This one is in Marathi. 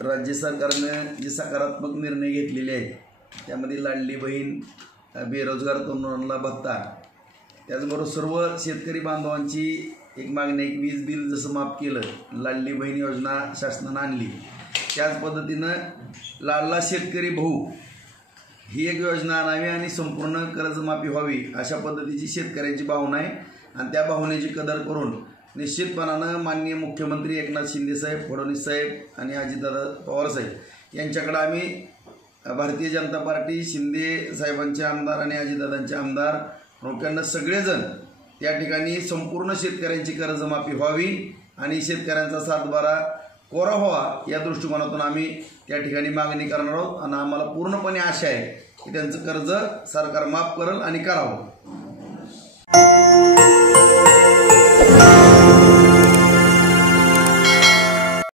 राज्य सरकारने जे सकारात्मक निर्णय घेतलेले आहेत त्यामध्ये लाडली बहीण, बेरोजगार तरुणांना भत्ता, त्याचबरोबर सर्व शेतकरी बांधवांची एक मागणी आहे की वीज बिल जसं माफ केलं, लाडली बहीण योजना शासनानं आणली, त्याच पद्धतीनं लाडला शेतकरी भाऊ ही एक योजना आणावी आणि संपूर्ण कर्जमाफी व्हावी अशा पद्धतीची शेतकऱ्यांची भावना आहे। आणि त्या भावनेची कदर करून निश्चितपणानं माननीय मुख्यमंत्री एकनाथ शिंदे साहेब, फडणवीस साहेब आणि अजितदादा पवार साहेब यांच्याकडे आम्ही भारतीय जनता पार्टी, शिंदे साहेबांचे आमदार आणि अजितदादांचे आमदार नौक्यांना सगळेजण त्या ठिकाणी संपूर्ण शेतकऱ्यांची कर्जमाफी व्हावी आणि शेतकऱ्यांचा सातबारा कोरा व्हावा या दृष्टिकोनातून आम्ही त्या ठिकाणी मागणी करणार आहोत। आणि आम्हाला पूर्णपणे आशा आहे की त्यांचं कर्ज सरकार माफ करेल आणि करावं।